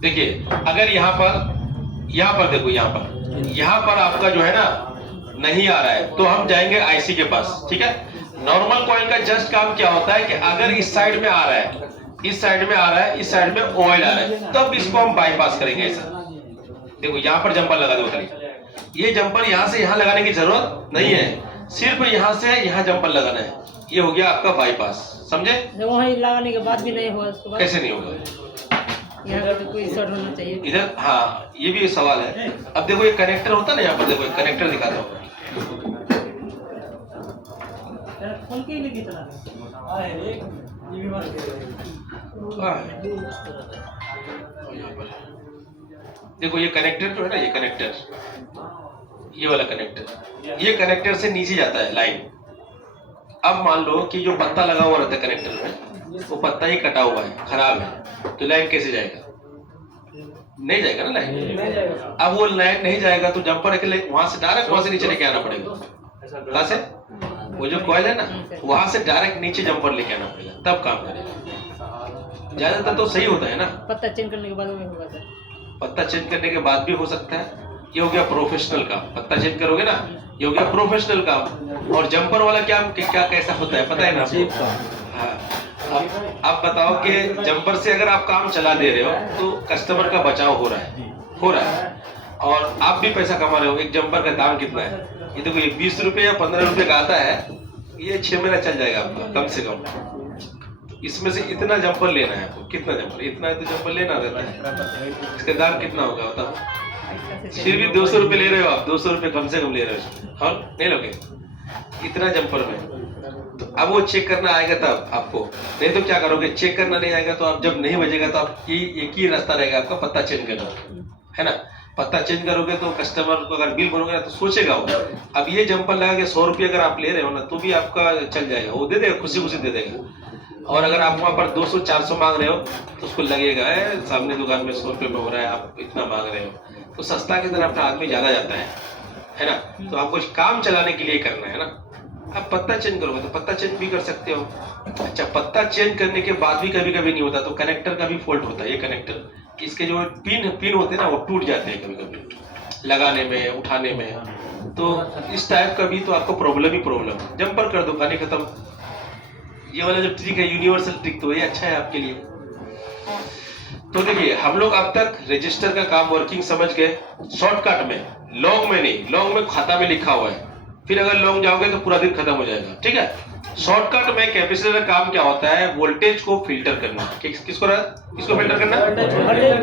देखिए अगर यहाँ पर देखो, यहाँ पर आपका जो है ना नहीं आ रहा है तो हम जाएंगे आईसी के पास, ठीक है। नॉर्मल कॉइल का जस्ट काम क्या होता है कि अगर इस साइड में आ रहा है, इस साइड में आ रहा है, इस साइड में ऑयल आ रहा है, तब इसको हम बाईपास करेंगे ऐसा। देखो यहाँ पर जंपर लगा दो खाली, ये जंपर यहाँ से यहाँ लगाने की जरूरत नहीं है, सिर्फ यहाँ से यहाँ जंपर लगाना है, ये हो गया आपका बाईपास, समझे। वहाँ लगाने के बाद भी नहीं होगा, कैसे नहीं होगा, यहाँ पे कोई शॉर्ट होना चाहिए इधर। हाँ ये भी सवाल है। अब देखो ये कनेक्टर होता है ना, यहाँ पर देखो एक कनेक्टर दिखाता हूँ। देखो ये कनेक्टर जो है ना, ये कनेक्टर, ये वाला कनेक्टर, ये कनेक्टर से नीचे जाता है लाइन। अब मान लो कि जो पत्ता लगा हुआ रहता है कनेक्टर में, वो पत्ता ही कटा हुआ है, खराब है, तो लाइन कैसे जाएगा, नहीं जाएगा ना लाइन। अब वो लाइन नहीं जाएगा तो जंपर वहां से डायरेक्ट वहां से नीचे लेके आना पड़ेगा, कहां से, वो जो कॉइल है ना वहां से डायरेक्ट नीचे जंपर लेके आना पड़ेगा, तब काम करेगा। ज्यादातर तो सही होता है ना, पत्ता चेंज करने के बाद में होगा सर, पत्ता चेंज करने के बाद भी हो सकता है। ये हो गया प्रोफेशनल काम, पत्ता चेंज करोगे ना, ये हो गया प्रोफेशनल काम। और जंपर वाला क्या कैसा होता है पता है ना आपको। हाँ अब बताओ कि जंपर से अगर आप काम चला दे रहे हो तो कस्टमर का बचाव हो रहा है और आप भी पैसा कमा रहे हो। एक जंपर का दाम कितना है, ये देखो ये 20 रुपये या 15 रुपये का आता है, ये 6 महीना चल जाएगा आपका कम से कम। इसमें से इतना जंपर लेना है आपको, कितना जंपर, इतना तो जंपर लेना रहता है, इसका दाम कितना होगा बताओ। फिर भी 200 रुपये ले रहे हो आप, 200 रुपये कम से कम ले रहे हो, और नहीं लोगे इतना जंपर में। तो अब वो चेक करना आएगा तब आपको, नहीं तो क्या करोगे, चेक करना नहीं आएगा तो आप जब नहीं बजेगा तो आप एक ही रास्ता रहेगा आपका, पत्ता चेंज करना है ना। पत्ता चेंज करोगे तो कस्टमर को अगर बिल बनोगे ना तो सोचेगा वो। अब ये जंपर लगा के 100 रुपये अगर आप ले रहे हो ना तो भी आपका चल जाएगा, वो दे देगा, खुशी खुशी दे देगा। और अगर आप वहाँ पर 200-400 मांग रहे हो तो उसको लगेगा सामने दुकान में 100 रुपये में हो रहा है, आप इतना मांग रहे हो, तो सस्ता की तरफ आदमी ज्यादा जाता है ना। तो आपको काम चलाने के लिए करना है ना। आप पत्ता चेंज करोगे तो पत्ता चेंज भी कर सकते हो। अच्छा पत्ता चेंज करने के बाद भी कभी कभी नहीं होता तो कनेक्टर का भी फॉल्ट होता है। ये कनेक्टर इसके जो पिन होते हैं ना वो टूट जाते हैं कभी कभी लगाने में, उठाने में, तो इस टाइप का भी तो आपको प्रॉब्लम ही प्रॉब्लम। जंपर कर दो, कहानी खत्म। ये वाला जो ट्रिक है यूनिवर्सल ट्रिक, तो ये अच्छा है आपके लिए। तो देखिए हम लोग अब तक रजिस्टर का काम वर्किंग समझ गए शॉर्टकट में, लॉन्ग में नहीं। लॉन्ग में खाता में लिखा हुआ है, फिर अगर लॉन्ग जाओगे तो पूरा दिन खत्म हो जाएगा, ठीक है। शॉर्टकट में कैपेसिटर का काम क्या होता है, वोल्टेज को फिल्टर करना। किसको फिल्टर करना,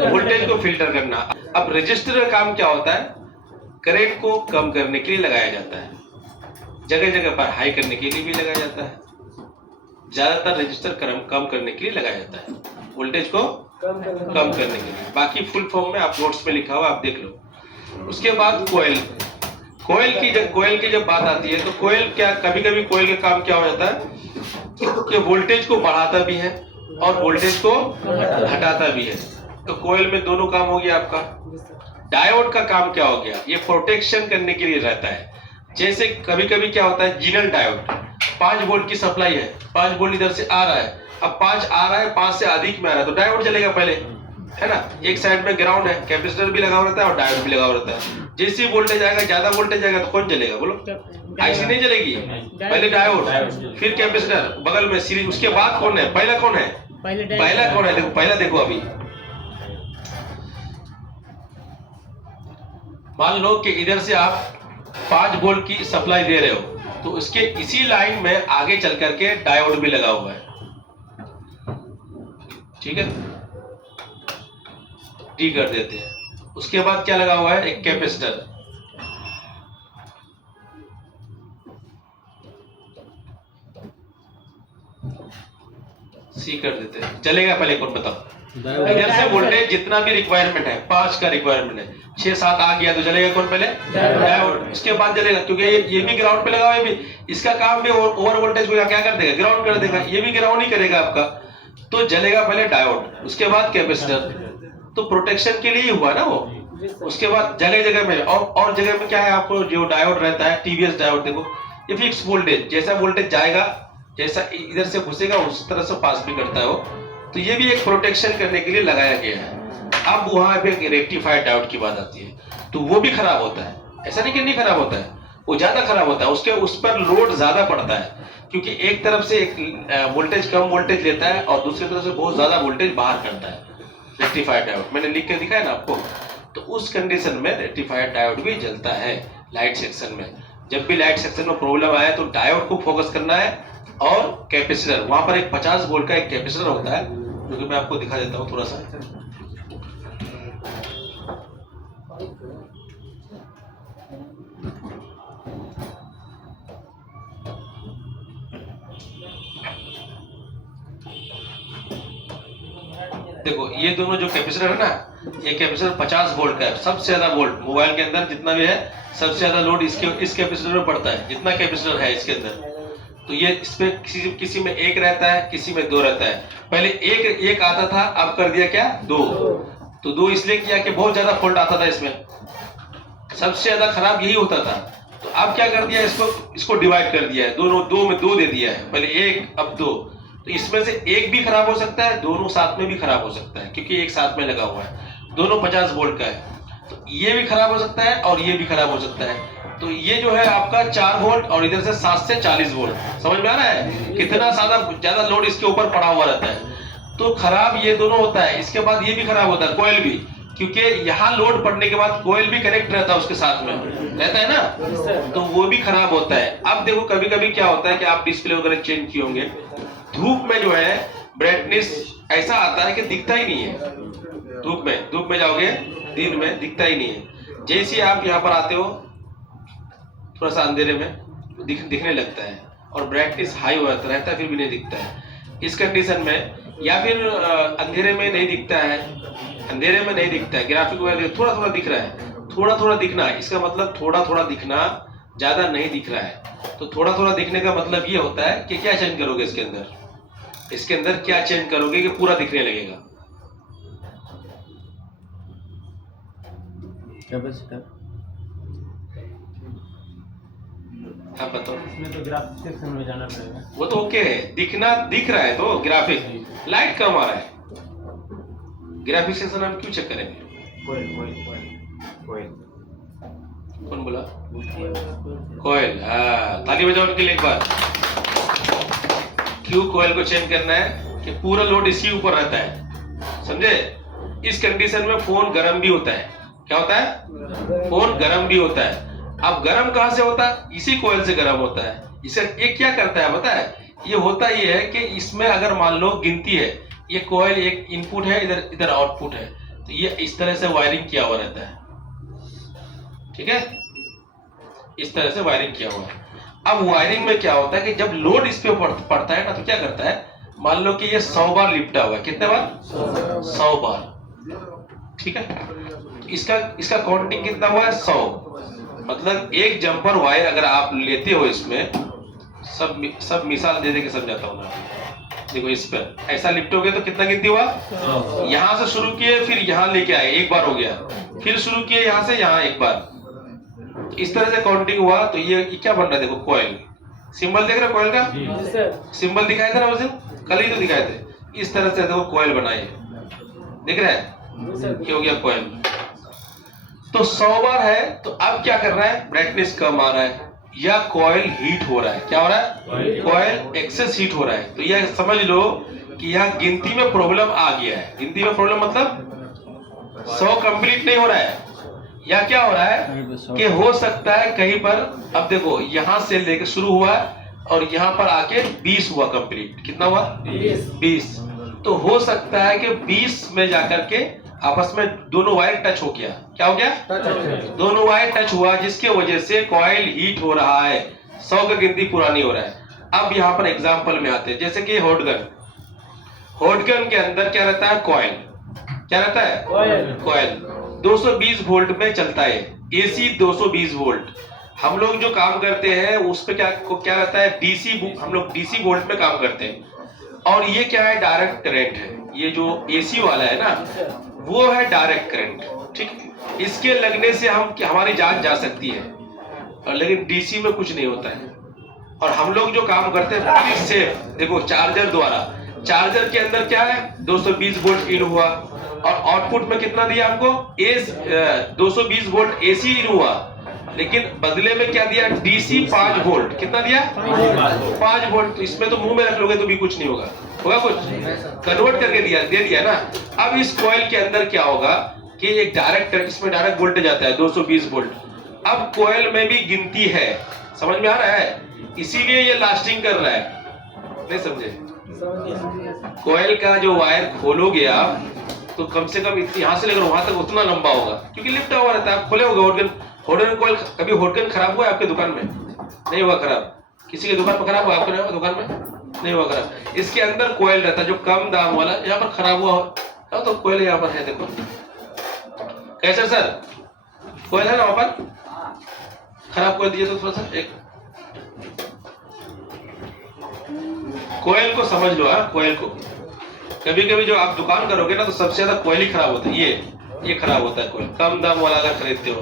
वोल्टेज को फिल्टर करना। अब रजिस्टर का काम क्या होता है, करंट को कम करने के लिए लगाया जाता है, जगह जगह पर हाई करने के लिए भी लगाया जाता है, ज्यादातर रजिस्टर कम करने के लिए लगाया जाता है, वोल्टेज को कम करने के लिए। बाकी फुल फॉर्म में आप नोट्स में लिखा हुआ आप देख लो। उसके बाद कोयल की जब बात आती है तो कोयल क्या, कभी कभी कोयल का काम क्या हो जाता है कि वोल्टेज को बढ़ाता भी है और वोल्टेज को घटाता भी है। तो कोयल में दोनों काम हो गया आपका। डायोड का काम क्या हो गया, ये प्रोटेक्शन करने के लिए रहता है। जैसे कभी कभी क्या होता है, जीनल डायोड 5 वोल्ट की सप्लाई है, 5 वोल्ट इधर से आ रहा है, अब 5 आ रहा है, 5 से अधिक में आ रहा है तो डायोड चलेगा पहले, है ना। एक साइड में ग्राउंड है, कैपेसिटर भी लगा हुआ रहता है और डायोड भी लगा हुआ रहता है। जैसे वोल्टेज आएगा, ज्यादा वोल्टेज आएगा तो कौन चलेगा बोलो, आईसी नहीं चलेगी, पहले डायोड फिर कैपेसिटर बगल में सीरीज, उसके बाद कौन है, पहला कौन है, पहला कौन है, देखो पहला देखो। अभी मान लो कि इधर से आप 5 वोल्ट की सप्लाई दे रहे हो तो उसके इसी लाइन में आगे चल करके डायोड भी लगा हुआ है, ठीक है, डी कर देते हैं। उसके बाद क्या लगा हुआ है, एक कैपेसिटर, सी कर देते हैं, चलेगा पहले कौन बताओ। इधर से वोल्टेज जितना भी रिक्वायरमेंट है, 5 का रिक्वायरमेंट है, 6-7 आ गया तो चलेगा कौन पहले, डायोड। उसके बाद चलेगा, क्योंकि ये भी ग्राउंड पे लगा हुआ है, भी इसका काम भी ओवर वोल्टेज को क्या कर देगा, ग्राउंड कर देगा, ये भी ग्राउंड ही करेगा आपका, तो जलेगा पहले डायोड, उसके बाद कैपेसिटर। तो प्रोटेक्शन के लिए ही हुआ ना वो। उसके बाद जगह जगह में और जगह में क्या है, आपको जो डायोड रहता है टीवीएस डायोड, देखो ये फिक्स वोल्टेज, जैसा वोल्टेज जाएगा, जैसा इधर से घुसेगा उस तरह से पास भी करता है वो। तो ये भी एक प्रोटेक्शन करने के लिए लगाया गया है। अब वहां पे रेक्टिफाइड डायोड की बात आती है, तो वो भी खराब होता है, ऐसा नहीं कि नहीं खराब होता है, वो ज्यादा खराब होता है, उसके उस पर लोड ज्यादा पड़ता है, क्योंकि एक तरफ से एक वोल्टेज कम वोल्टेज लेता है और दूसरी तरफ से बहुत ज्यादा वोल्टेज बाहर करता है रेक्टिफाइड डायोड। मैंने लिख के दिखाया ना आपको, तो उस कंडीशन में रेक्टिफाइड डायोड भी जलता है लाइट सेक्शन में। जब भी लाइट सेक्शन में प्रॉब्लम आए तो डायोड को फोकस करना है और कैपेसिटर, वहां पर एक 50 वोल्ट का एक कैपेसिटर होता है, जो कि मैं आपको दिखा देता हूँ थोड़ा सा। देखो ये दोनों जो कैपेसिटर है ना, ये कैपेसिटर 50 वोल्ट का है, सबसे ज्यादा वोल्ट मोबाइल के अंदर जितना भी है सबसे ज्यादा लोड इस कैपेसिटर में पड़ता है, जितना कैपेसिटर है इसके अंदर। तो ये इसमें किसी में एक रहता है, किसी में दो रहता है। पहले एक आता था, अब कर दिया क्या, दो। तो दो इसलिए किया कि बहुत ज्यादा फॉल्ट आता था इसमें, सबसे ज्यादा खराब यही होता था। तो अब क्या कर दिया, इसको डिवाइड कर दिया है, दोनों दो में दो दे दिया है, पहले एक अब दो। तो इसमें से एक भी खराब हो सकता है, दोनों साथ में भी खराब हो सकता है, क्योंकि एक साथ में लगा हुआ है, दोनों 50 वोल्ट का है। तो ये भी खराब हो सकता है और ये भी खराब हो सकता है। तो ये जो है आपका 4 वोल्ट और इधर से 7 से 40 वोल्ट, समझ में आ रहा है कितना ज्यादा लोड इसके ऊपर पड़ा हुआ रहता है। तो खराब ये दोनों होता है। इसके बाद ये भी खराब होता है, कोयल भी, क्योंकि यहाँ लोड पड़ने के बाद कोयल भी कनेक्ट रहता है उसके साथ में, रहता है ना, तो वो भी खराब होता है। अब देखो कभी कभी क्या होता है कि आप डिस्प्ले वगैरह चेंज किए होंगे, धूप में जो है ब्राइटनेस ऐसा आता है कि दिखता ही नहीं है। धूप में जाओगे दिन में दिखता ही नहीं है। जैसे आप यहाँ पर आते हो थोड़ा सा अंधेरे में दिखने लगता है, और ब्राइटनेस हाई हो जाता रहता है, फिर भी नहीं दिखता है। इस कंडीशन में, या फिर अंधेरे में नहीं दिखता है, ग्राफिक वगैरह थोड़ा थोड़ा दिख रहा है, थोड़ा थोड़ा दिखना है, इसका मतलब थोड़ा थोड़ा दिखना, ज्यादा नहीं दिख रहा है। तो थोड़ा थोड़ा दिखने का मतलब ये होता है कि क्या चेंज करोगे इसके अंदर क्या चेंज करोगे कि पूरा दिखने लगेगा। कैपेसिटर आप बताओ। इसमें तो ग्राफिक सेक्शन में जाना पड़ेगा। वो तो ओके है, दिख रहा है तो ग्राफिक, लाइट कम आ रहा है, ग्राफिक सेक्शन हम क्यों चेक करेंगे? कोयल कौन बोला? कोयल, हाँ, ताली बजाओ उनके लिए एक बार। क्यों कोयल को चेंज करना है कि पूरा लोड इसी ऊपर रहता है, समझे? इस कंडीशन में फोन गर्म भी होता है। क्या होता है? फोन गर्म भी होता है। अब गर्म कहां से होता है? इसी कोयल से गर्म होता है। इसे ये क्या करता है पता है? ये होता ये है कि इसमें अगर मान लो गिनती है, ये कोयल एक इनपुट है, इधर आउटपुट है, तो ये इस तरह से वायरिंग किया हुआ रहता है, ठीक है, इस तरह से वायरिंग किया हुआ है। अब वायरिंग में क्या होता है कि जब लोड इस पे पड़ता है ना, तो क्या करता है, मान लो कि ये 100 बार लिपटा हुआ है, कितने बार? 100 बार, ठीक है। तो इसका काउंटिंग कितना हुआ है? 100। मतलब एक जंपर वायर अगर आप लेते हो, इसमें सब मिसाल दे के समझाता हूँ मैं। देखो इस पर ऐसा लिपटोगे तो कितना गिनती हुआ? यहां से शुरू किए, फिर यहां लेके आए, एक बार हो गया, फिर शुरू किए यहां से यहां एक बार, तो इस तरह से काउंटिंग हुआ। तो ये क्या बन रहा है? देखो कोयल, सिंबल देख रहे हो कोयल का? सिंबल दिखाए थे ना उस दिन, कल ही तो दिखाए थे। इस तरह से देखो कोयल बनाए, दिख रहा है? ये हो गया कोयल। तो 100 बार है, तो अब क्या कर रहा है? ब्राइटनेस कम आ रहा है, या कॉइल हीट हो रहा है। क्या हो रहा है? कॉइल एक्सेस हीट हो रहा है। तो यह समझ लो कि यहाँ गिनती में प्रॉब्लम आ गया है। गिनती में प्रॉब्लम मतलब 100 कंप्लीट नहीं हो रहा है, या क्या हो रहा है कि हो सकता है कहीं पर, अब देखो यहां से लेकर शुरू हुआ और यहां पर आके 20 हुआ कंप्लीट। कितना हुआ? 20। तो हो सकता है कि 20 में जाकर के आपस में दोनों वायर टच हो गया। क्या हो गया? दोनों वायर टच हुआ, जिसके वजह से कॉइल हीट हो रहा है। 100 का गिनती पूरा नहीं हो रहा है। अब यहाँ पर एग्जांपल में आते हैं, जैसे कि हॉटगन के अंदर क्या रहता है? कॉइल। क्या रहता है? कॉइल 220 वोल्ट में चलता है, एसी 220 वोल्ट। हम लोग जो काम करते हैं उस पे क्या रहता है? डीसी, हम लोग डीसी वोल्ट में काम करते हैं। और ये क्या है? डायरेक्ट करंट है। ये जो एसी वाला है ना, वो है डायरेक्ट करंट, ठीक। इसके लगने से हमारी जान जा सकती है, और लेकिन डीसी में कुछ नहीं होता है। और हम लोग जो काम करते हैं सेफ, देखो चार्जर द्वारा चार्जर के अंदर क्या है 220 वोल्ट इन हुआ और आउटपुट में कितना दिया हमको 220 वोल्ट एसी इन हुआ, लेकिन बदले में क्या दिया डीसी 5 वोल्ट। कितना दिया 5 वोल्ट। तो इसमें तो मुंह में रख लोगे तो भी कुछ नहीं होगा, होगा कुछ? कन्वर्ट करके दे दिया ना। अब इस कॉइल के अंदर क्या होगा कि एक डायरेक्ट, इसमें डायरेक्ट वोल्टेज आता है 220 वोल्ट। अब कॉइल में भी गिनती है, समझ में आ रहा है? इसीलिए ये लास्टिंग कर रहा है, नहीं समझे? कॉइल का जो वायर खोलोगे आप तो कम से कम यहाँ से लेकर वहां तक उतना लंबा होगा, क्योंकि लिफ्ट हुआ रहता है। आप खोले होगा हॉटगन कॉइल। कभी हॉटगन खराब हुआ है आपके दुकान में? नहीं हुआ खराब। किसी के दुकान में खराब हुआ? आपके नहीं दुकान में नहीं हुआ खराब। इसके अंदर कॉइल रहता है जो कम दाम वाला, यहाँ पर खराब हुआ हो तो कॉइल यहाँ पर है, देखो कैसे सर कॉइल है ना वहां पर, खराब कॉइल दिए तो थोड़ा सा एक कॉइल को समझ लो। कॉइल को कभी कभी जो आप दुकान करोगे ना तो सबसे ज्यादा कॉइल ही खराब होता है। ये खराब होता है कॉइल, कम दाम वाला अगर खरीदते हो।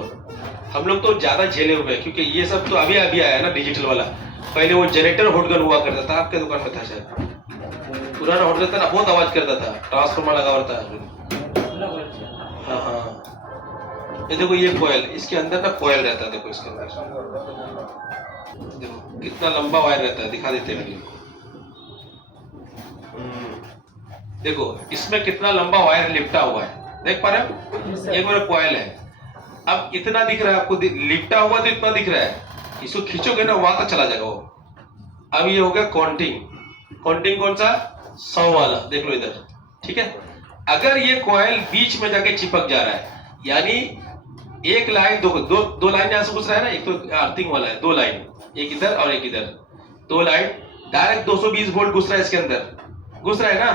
हम लोग तो ज्यादा झेले हुए हैं क्योंकि ये सब तो अभी आया है ना डिजिटल वाला। पहले वो जनरेटर हॉटगन हुआ करता था, आपके दुकान में था शायद, पुराना हॉटगन था ना, बहुत आवाज करता था, ट्रांसफार्मर लगा होता है। हाँ, ये देखो ये कॉइल, इसके अंदर ना कॉइल रहता है, देखो इसके अंदर देखो कितना लंबा वायर रहता है, दिखा देते हैं। देखो इसमें कितना लंबा वायर लिपटा हुआ है, देख पा रहे हो? एक मेरा कॉइल है, अब इतना दिख रहा है आपको, लिपटा हुआ तो इतना दिख रहा है। इसको खींचोगे ना वहां तक चला जाएगा वो। अब ये हो गया काउंटिंग कौन सा 100 वाला, देख लो इधर, ठीक है। अगर ये कॉइल बीच में जाके चिपक जा रहा है, यानी एक लाइन दो लाइन यहां से घुस रहा है ना, एक तो अर्थिंग वाला है, 2 लाइन, एक इधर और एक इधर, 2 लाइन डायरेक्ट 220 वोल्ट घुस रहा है, इसके अंदर घुस रहा है ना,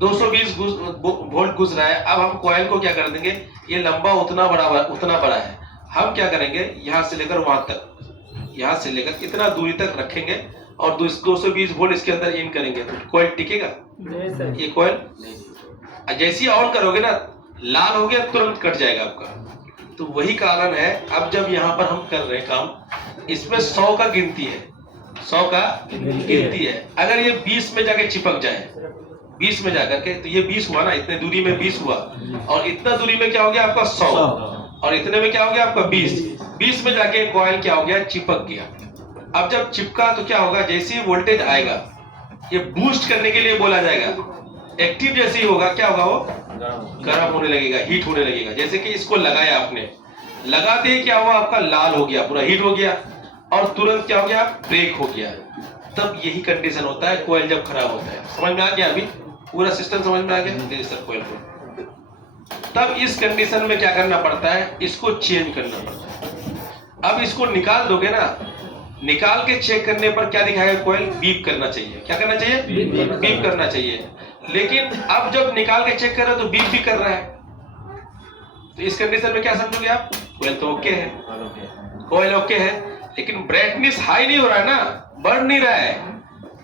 220 वोल्ट घुस रहा है। अब हम कॉइल को क्या कर देंगे, ये लंबा उतना बड़ा है, हम क्या करेंगे यहाँ से लेकर वहां तक, यहाँ से लेकर इतना दूरी तक रखेंगे और 220 वोल्ट इसके अंदर इन करेंगे, तो कॉइल टिकेगा? ये कॉइल जैसे ही ऑन करोगे ना, लाल हो गया तुरंत कट जाएगा आपका। तो वही कारण है। अब जब यहाँ पर हम कर रहे हैं काम, इसमें 100 का गिनती है, 100 का गिनती है। अगर ये 20 में जाके चिपक जाए, 20 में जाकर के, तो ये 20 हुआ ना, इतने दूरी में 20 हुआ, और इतना दूरी में क्या हो गया आपका 100, और इतने में क्या हो गया आपका 20 में जाके कॉइल क्या हो गया, चिपक गया। अब जब चिपका तो क्या होगा, जैसे ही वोल्टेज आएगा, ये बूस्ट करने के लिए बोला जाएगा, एक्टिव जैसे ही होगा, क्या होगा, वो गर्म होने लगेगा, हीट होने लगेगा। जैसे कि इसको लगाया आपने, लगाते ही क्या हुआ, आपका लाल हो गया, पूरा हीट हो गया, और तुरंत क्या हो गया, ब्रेक हो गया। तब यही कंडीशन होता है कॉइल जब खराब होता है। समझ में आ गया? अभी पूरा सिस्टम समझ में आ गया सर कॉइल को? तब इस कंडीशन में क्या करना पड़ता है, इसको चेंज करना पड़ता है। अब इसको निकाल दोगे ना, निकाल के चेक करने पर क्या दिखाएगा, कॉइल बीप करना चाहिए। क्या करना चाहिए? बीप करना चाहिए। लेकिन अब जब निकाल के चेक कर रहे हो तो बीप भी कर रहा है, तो इस कंडीशन में क्या समझोगे आप, कॉइल तो ओके है, कॉइल ओके है, लेकिन ब्राइटनेस हाई नहीं हो रहा है ना, बढ़ नहीं रहा है,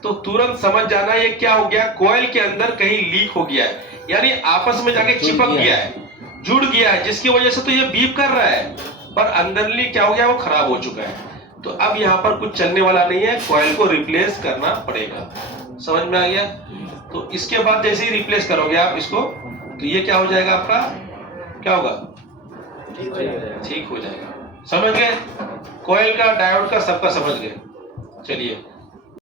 तो तुरंत समझ जाना ये क्या हो गया, कॉइल के अंदर कहीं लीक हो गया है, यानी आपस में जाके चिपक गया है, जुड़ गया है, जिसकी वजह से तो ये बीप कर रहा है, पर अंदरली क्या हो गया, वो खराब हो चुका है। तो अब यहाँ पर कुछ चलने वाला नहीं है, कॉइल को रिप्लेस करना पड़ेगा। समझ में आ गया? तो इसके बाद जैसे ही रिप्लेस करोगे आप इसको, तो ये क्या हो जाएगा, आपका क्या होगा, ठीक हो जाएगा। समझ गए? कॉइल का, डायोड का, सबका समझ गए। चलिए